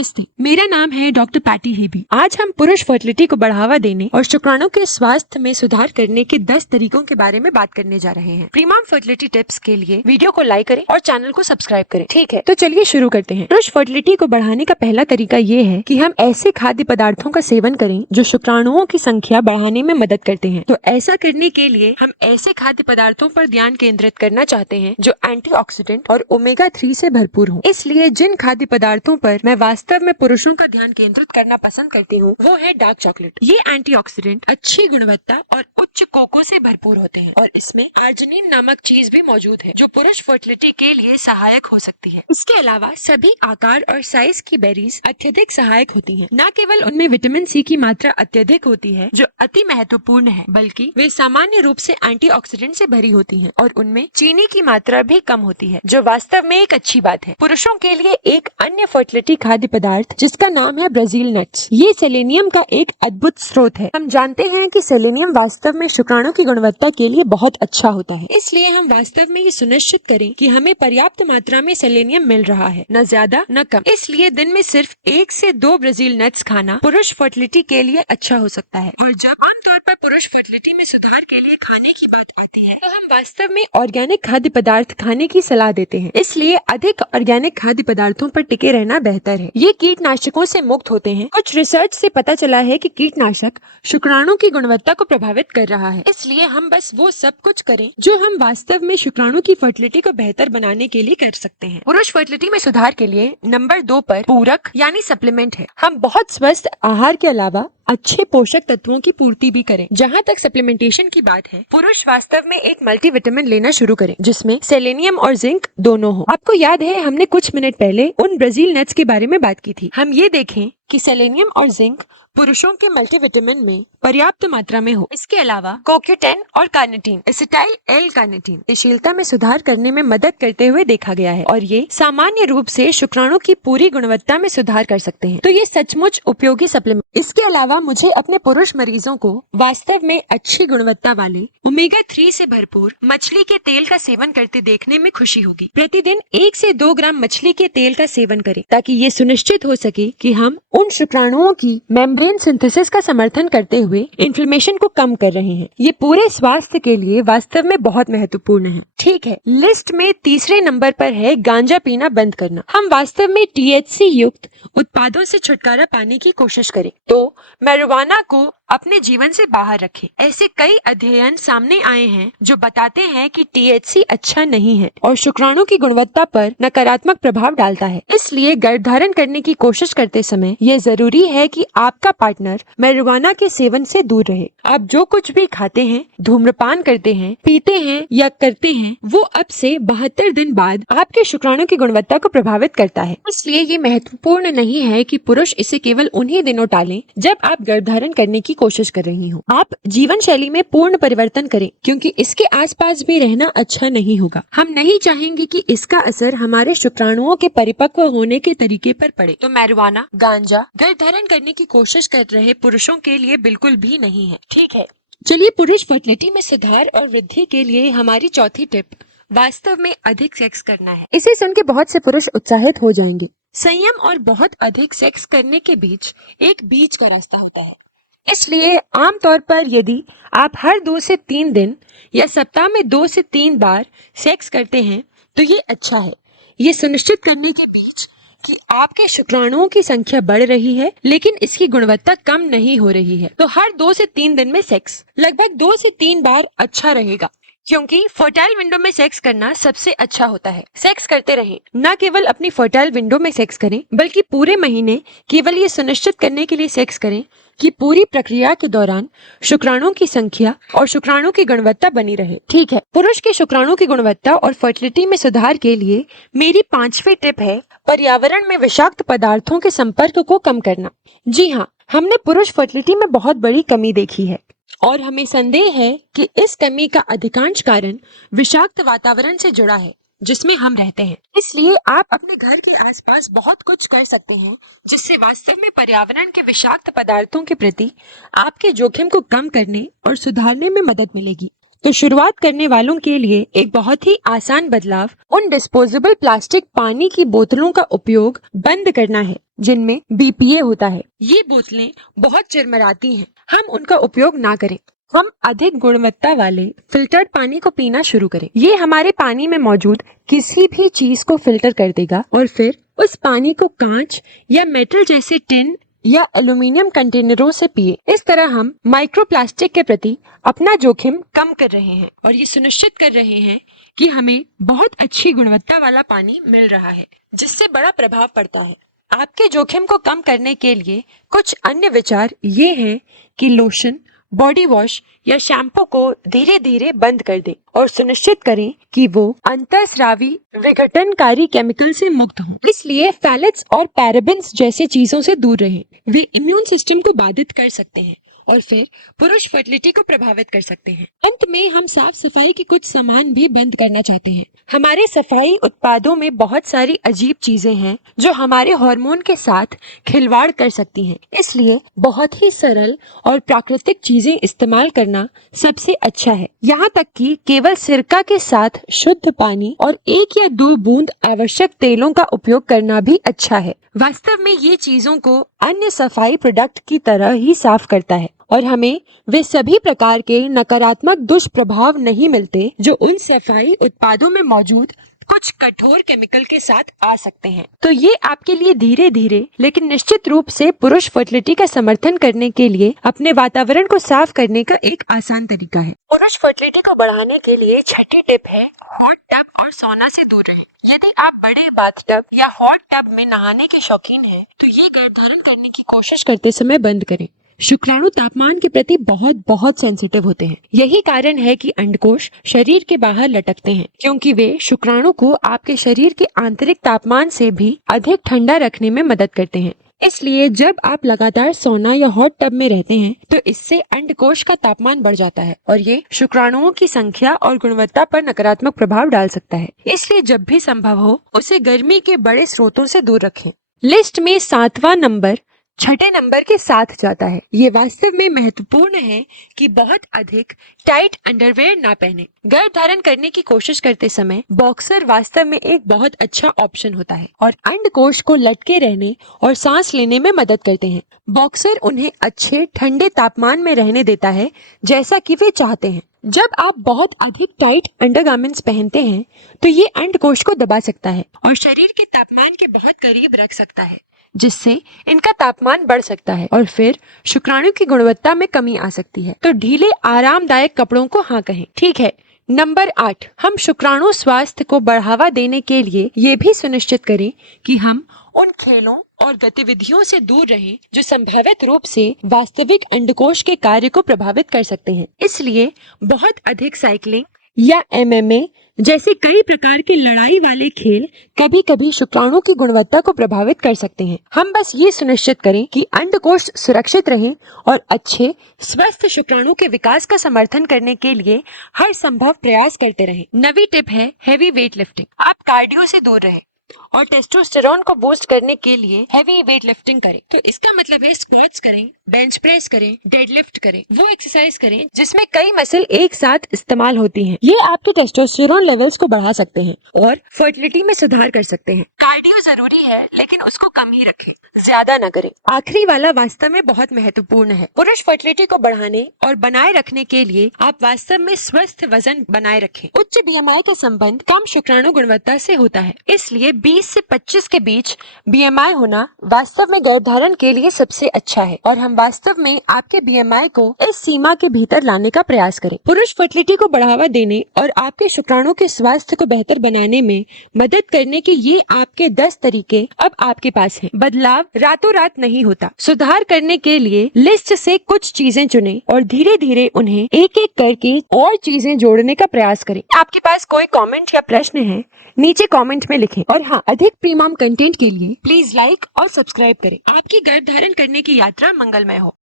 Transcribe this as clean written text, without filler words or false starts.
नमस्ते, मेरा नाम है डॉक्टर पैटी हेबी। आज हम पुरुष फर्टिलिटी को बढ़ावा देने और शुक्राणु के स्वास्थ्य में सुधार करने के 10 तरीकों के बारे में बात करने जा रहे हैं। प्रीमॉम फर्टिलिटी टिप्स के लिए वीडियो को लाइक करें और चैनल को सब्सक्राइब करें। ठीक है, तो चलिए शुरू करते हैं। पुरुष फर्टिलिटी को बढ़ाने का पहला तरीका ये है कि हम ऐसे खाद्य पदार्थों का सेवन करें जो शुक्राणुओं की संख्या बढ़ाने में मदद करते हैं। तो ऐसा करने के लिए हम ऐसे खाद्य पदार्थों पर ध्यान केंद्रित करना चाहते हैं जो एंटीऑक्सीडेंट और ओमेगा 3 से भरपूर हों। इसलिए जिन खाद्य पदार्थों पर मैं वास्तव में पुरुषों का ध्यान केंद्रित करना पसंद करती हूँ वो है डार्क चॉकलेट। ये एंटीऑक्सीडेंट, अच्छी गुणवत्ता और उच्च कोको से भरपूर होते हैं और इसमें आर्जिनिन नामक चीज भी मौजूद है जो पुरुष फर्टिलिटी के लिए सहायक हो सकती है। इसके अलावा सभी आकार और साइज की बेरीज अत्यधिक सहायक होती हैं। न केवल उनमें विटामिन सी की मात्रा अत्यधिक होती है जो अति महत्वपूर्ण है, बल्कि वे सामान्य रूप से एंटीऑक्सीडेंट से भरी होती हैं और उनमें चीनी की मात्रा भी कम होती है जो वास्तव में एक अच्छी बात है। पुरुषों के लिए एक अन्य फर्टिलिटी खाद्य पदार्थ जिसका नाम है ब्राजील नट्स, ये सेलेनियम का एक अद्भुत स्रोत है। हम जानते हैं कि सेलेनियम वास्तव में शुक्राणु की गुणवत्ता के लिए बहुत अच्छा होता है, इसलिए हम वास्तव में ये सुनिश्चित करें कि हमें पर्याप्त मात्रा में सेलेनियम मिल रहा है, न ज्यादा न कम। इसलिए दिन में सिर्फ 1 से 2 ब्राजील नट्स खाना पुरुष फर्टिलिटी के लिए अच्छा हो सकता है। और जब आमतौर पर पुरुष फर्टिलिटी में सुधार के लिए खाने की बात आती है तो हम वास्तव में ऑर्गेनिक खाद्य पदार्थ खाने की सलाह देते हैं। इसलिए अधिक ऑर्गेनिक खाद्य पदार्थों पर टिके रहना बेहतर है। ये कीटनाशकों से मुक्त होते हैं। कुछ रिसर्च से पता चला है कि कीटनाशक शुक्राणु की गुणवत्ता को प्रभावित कर रहा है, इसलिए हम बस वो सब कुछ करें जो हम वास्तव में शुक्राणु की फर्टिलिटी को बेहतर बनाने के लिए कर सकते हैं। पुरुष फर्टिलिटी में सुधार के लिए नंबर 2 पर पूरक यानी सप्लीमेंट है। हम बहुत स्वस्थ आहार के अलावा अच्छे पोषक तत्वों की पूर्ति भी करें। जहाँ तक सप्लीमेंटेशन की बात है, पुरुष वास्तव में एक मल्टीविटामिन लेना शुरू करें जिसमें सेलेनियम और जिंक दोनों हो। आपको याद है हमने कुछ मिनट पहले उन ब्राजील नट्स के बारे में बात की थी। हम ये देखें कि सेलेनियम और जिंक पुरुषों के मल्टीविटामिन में पर्याप्त मात्रा में हो। इसके अलावा CoQ10 और कार्निटीन, एसिटाइल एल कार्निटीन गतिशीलता में सुधार करने में मदद करते हुए देखा गया है और ये सामान्य रूप से शुक्राणु की पूरी गुणवत्ता में सुधार कर सकते हैं। तो ये सचमुच उपयोगी सप्लीमेंट। इसके अलावा मुझे अपने पुरुष मरीजों को वास्तव में अच्छी गुणवत्ता वाले ओमेगा 3 से भरपूर मछली के तेल का सेवन करते देखने में खुशी होगी। प्रतिदिन 1 से 2 ग्राम मछली के तेल का सेवन करें ताकि ये सुनिश्चित हो सके कि हम उन शुक्राणुओं की मेम्ब्रेन सिंथेसिस का समर्थन करते हुए इन्फ्लेमेशन को कम कर रहे हैं। ये पूरे स्वास्थ्य के लिए वास्तव में बहुत महत्वपूर्ण है। ठीक है, लिस्ट में तीसरे नंबर पर है गांजा पीना बंद करना। हम वास्तव में THC युक्त उत्पादों से छुटकारा पाने की कोशिश करें तो marijuana को अपने जीवन से बाहर रखें। ऐसे कई अध्ययन सामने आए हैं जो बताते हैं कि THC अच्छा नहीं है और शुक्राणु की गुणवत्ता पर नकारात्मक प्रभाव डालता है। इसलिए गर्भधारण करने की कोशिश करते समय यह जरूरी है कि आपका पार्टनर marijuana के सेवन से दूर रहे। आप जो कुछ भी खाते हैं, धूम्रपान करते हैं, पीते हैं या करते हैं, वो अब से 72 दिन बाद आपके शुक्राणु की गुणवत्ता को प्रभावित करता है। इसलिए ये महत्वपूर्ण नहीं है कि पुरुष इसे केवल उन्हीं दिनों टालें जब आप गर्भधारण करने की कोशिश कर रही हो। आप जीवन शैली में पूर्ण परिवर्तन करें क्योंकि इसके आसपास भी रहना अच्छा नहीं होगा। हम नहीं चाहेंगे कि इसका असर हमारे शुक्राणुओं के परिपक्व होने के तरीके पर पड़े। तो marijuana, गांजा गर्भधारण करने की कोशिश कर रहे पुरुषों के लिए बिल्कुल भी नहीं है। ठीक है, चलिए पुरुष फर्टिलिटी में सुधार और वृद्धि के लिए हमारी चौथी टिप वास्तव में अधिक सेक्स करना है। इसे सुन के बहुत से पुरुष उत्साहित हो जाएंगे। संयम और बहुत अधिक सेक्स करने के बीच एक बीच का रास्ता होता है। इसलिए आमतौर पर यदि आप हर 2 से 3 दिन या सप्ताह में 2 से 3 बार सेक्स करते हैं तो ये अच्छा है। ये सुनिश्चित करने के बीच कि आपके शुक्राणुओं की संख्या बढ़ रही है लेकिन इसकी गुणवत्ता कम नहीं हो रही है। तो हर 2 से 3 दिन में सेक्स लगभग 2 से 3 बार अच्छा रहेगा क्योंकि फर्टाइल विंडो में सेक्स करना सबसे अच्छा होता है। सेक्स करते रहें, न केवल अपनी फर्टाइल विंडो में सेक्स करें बल्कि पूरे महीने केवल ये सुनिश्चित करने के लिए सेक्स करें कि पूरी प्रक्रिया के दौरान शुक्राणुओं की संख्या और शुक्राणु की गुणवत्ता बनी रहे। ठीक है, पुरुष के शुक्राणु की गुणवत्ता और फर्टिलिटी में सुधार के लिए मेरी 5वीं टिप है पर्यावरण में विषाक्त पदार्थों के संपर्क को कम करना। जी हाँ, हमने पुरुष फर्टिलिटी में बहुत बड़ी कमी देखी है और हमें संदेह है कि इस कमी का अधिकांश कारण विषाक्त वातावरण से जुड़ा है जिसमें हम रहते हैं। इसलिए आप अपने घर के आसपास बहुत कुछ कर सकते हैं जिससे वास्तव में पर्यावरण के विषाक्त पदार्थों के प्रति आपके जोखिम को कम करने और सुधारने में मदद मिलेगी। तो शुरुआत करने वालों के लिए एक बहुत ही आसान बदलाव उन डिस्पोजेबल प्लास्टिक पानी की बोतलों का उपयोग बंद करना है जिनमें BPA होता है। ये बोतलें बहुत चिरमराती हैं, हम उनका उपयोग ना करें। हम अधिक गुणवत्ता वाले फिल्टर्ड पानी को पीना शुरू करें। ये हमारे पानी में मौजूद किसी भी चीज को फिल्टर कर देगा और फिर उस पानी को कांच या मेटल जैसे टिन या एल्यूमिनियम कंटेनरों से पिए। इस तरह हम माइक्रोप्लास्टिक के प्रति अपना जोखिम कम कर रहे हैं और ये सुनिश्चित कर रहे हैं कि हमें बहुत अच्छी गुणवत्ता वाला पानी मिल रहा है, जिससे बड़ा प्रभाव पड़ता है। आपके जोखिम को कम करने के लिए कुछ अन्य विचार ये हैं कि लोशन, बॉडी वॉश या शैम्पू को धीरे धीरे बंद कर दें और सुनिश्चित करें कि वो अंतःस्रावी विघटनकारी केमिकल से मुक्त हों। इसलिए फैलेट्स और पैराबेन्स जैसे चीजों से दूर रहें। वे इम्यून सिस्टम को बाधित कर सकते हैं और फिर पुरुष फर्टिलिटी को प्रभावित कर सकते हैं। अंत में हम साफ सफाई के कुछ सामान भी बंद करना चाहते हैं। हमारे सफाई उत्पादों में बहुत सारी अजीब चीजें हैं जो हमारे हार्मोन के साथ खिलवाड़ कर सकती हैं। इसलिए बहुत ही सरल और प्राकृतिक चीजें इस्तेमाल करना सबसे अच्छा है। यहाँ तक कि केवल सिरका के साथ शुद्ध पानी और 1 या 2 बूंद आवश्यक तेलों का उपयोग करना भी अच्छा है। वास्तव में ये चीजों को अन्य सफाई प्रोडक्ट की तरह ही साफ करता है और हमें वे सभी प्रकार के नकारात्मक दुष्प्रभाव नहीं मिलते जो उन सफाई उत्पादों में मौजूद कुछ कठोर केमिकल के साथ आ सकते हैं। तो ये आपके लिए धीरे धीरे लेकिन निश्चित रूप से पुरुष फर्टिलिटी का समर्थन करने के लिए अपने वातावरण को साफ करने का एक आसान तरीका है। पुरुष फर्टिलिटी को बढ़ाने के लिए छठी टिप है हॉट टब और सौना से दूर रहें। यदि आप बड़े बाथटब या हॉट टब में नहाने के शौकीन हैं, तो ये गर्भधारण करने की कोशिश करते समय बंद करें। शुक्राणु तापमान के प्रति बहुत सेंसिटिव होते हैं। यही कारण है कि अंडकोश शरीर के बाहर लटकते हैं, क्योंकि वे शुक्राणु को आपके शरीर के आंतरिक तापमान से भी अधिक ठंडा रखने में मदद करते हैं। इसलिए जब आप लगातार सौना या हॉट टब में रहते हैं तो इससे अंडकोश का तापमान बढ़ जाता है और ये शुक्राणुओं की संख्या और गुणवत्ता पर नकारात्मक प्रभाव डाल सकता है। इसलिए जब भी संभव हो उसे गर्मी के बड़े स्रोतों से दूर रखें। लिस्ट में 7वां नंबर छठे नंबर के साथ जाता है। ये वास्तव में महत्वपूर्ण है कि बहुत अधिक टाइट अंडरवेयर ना पहने। गर्भ धारण करने की कोशिश करते समय बॉक्सर वास्तव में एक बहुत अच्छा ऑप्शन होता है और अंडकोश को लटके रहने और सांस लेने में मदद करते हैं। बॉक्सर उन्हें अच्छे ठंडे तापमान में रहने देता है जैसा कि वे चाहते हैं। जब आप बहुत अधिक टाइट अंडरगारमेंट्स पहनते हैं तो ये अंडकोश को दबा सकता है और शरीर के तापमान के बहुत करीब रख सकता है, जिससे इनका तापमान बढ़ सकता है और फिर शुक्राणु की गुणवत्ता में कमी आ सकती है। तो ढीले आरामदायक कपड़ों को हाँ कहें। ठीक है, नंबर 8, हम शुक्राणु स्वास्थ्य को बढ़ावा देने के लिए ये भी सुनिश्चित करें कि हम उन खेलों और गतिविधियों से दूर रहें जो संभावित रूप से वास्तविक अंडकोश के कार्य को प्रभावित कर सकते हैं। इसलिए बहुत अधिक साइकिलिंग या MMA जैसे कई प्रकार के लड़ाई वाले खेल कभी कभी शुक्राणु की गुणवत्ता को प्रभावित कर सकते हैं। हम बस ये सुनिश्चित करें कि अंडकोश सुरक्षित रहें और अच्छे स्वस्थ शुक्राणु के विकास का समर्थन करने के लिए हर संभव प्रयास करते रहें। नवी टिप है हेवी वेट लिफ्टिंग। आप कार्डियो से दूर रहें और टेस्टोस्टेरोन को बूस्ट करने के लिए हेवी वेट लिफ्टिंग करें। तो इसका मतलब है स्क्वाट्स करें, बेंच प्रेस करें, डेडलिफ्ट करें, वो एक्सरसाइज करें जिसमें कई मसल एक साथ इस्तेमाल होती हैं। ये आपके टेस्टोस्टेरोन लेवल्स को बढ़ा सकते हैं और फर्टिलिटी में सुधार कर सकते हैं। कार्डियो जरूरी है लेकिन उसको कम ही रखें, ज्यादा न करें। आखिरी वाला वास्तव में बहुत महत्वपूर्ण है। पुरुष फर्टिलिटी को बढ़ाने और बनाए रखने के लिए आप वास्तव में स्वस्थ वजन बनाए रखें। उच्च BMI का संबंध कम शुक्राणु गुणवत्ता से होता है, इसलिए 20 से 25 के बीच BMI होना वास्तव में गर्भधारण के लिए सबसे अच्छा है और हम वास्तव में आपके BMI को इस सीमा के भीतर लाने का प्रयास करें। पुरुष फर्टिलिटी को बढ़ावा देने और आपके शुक्राणु के स्वास्थ्य को बेहतर बनाने में मदद करने के ये आपके 10 तरीके अब आपके पास हैं। बदलाव रातों रात नहीं होता। सुधार करने के लिए लिस्ट से कुछ चीजें चुनें और धीरे धीरे उन्हें एक एक करके और चीजें जोड़ने का प्रयास करें। आपके पास कोई कमेंट या प्रश्न है नीचे कमेंट में लिखें और हाँ, अधिक प्रीमियम कंटेंट के लिए प्लीज लाइक और सब्सक्राइब करें। आपकी गर्भ धारण करने की यात्रा मंगलमय हो।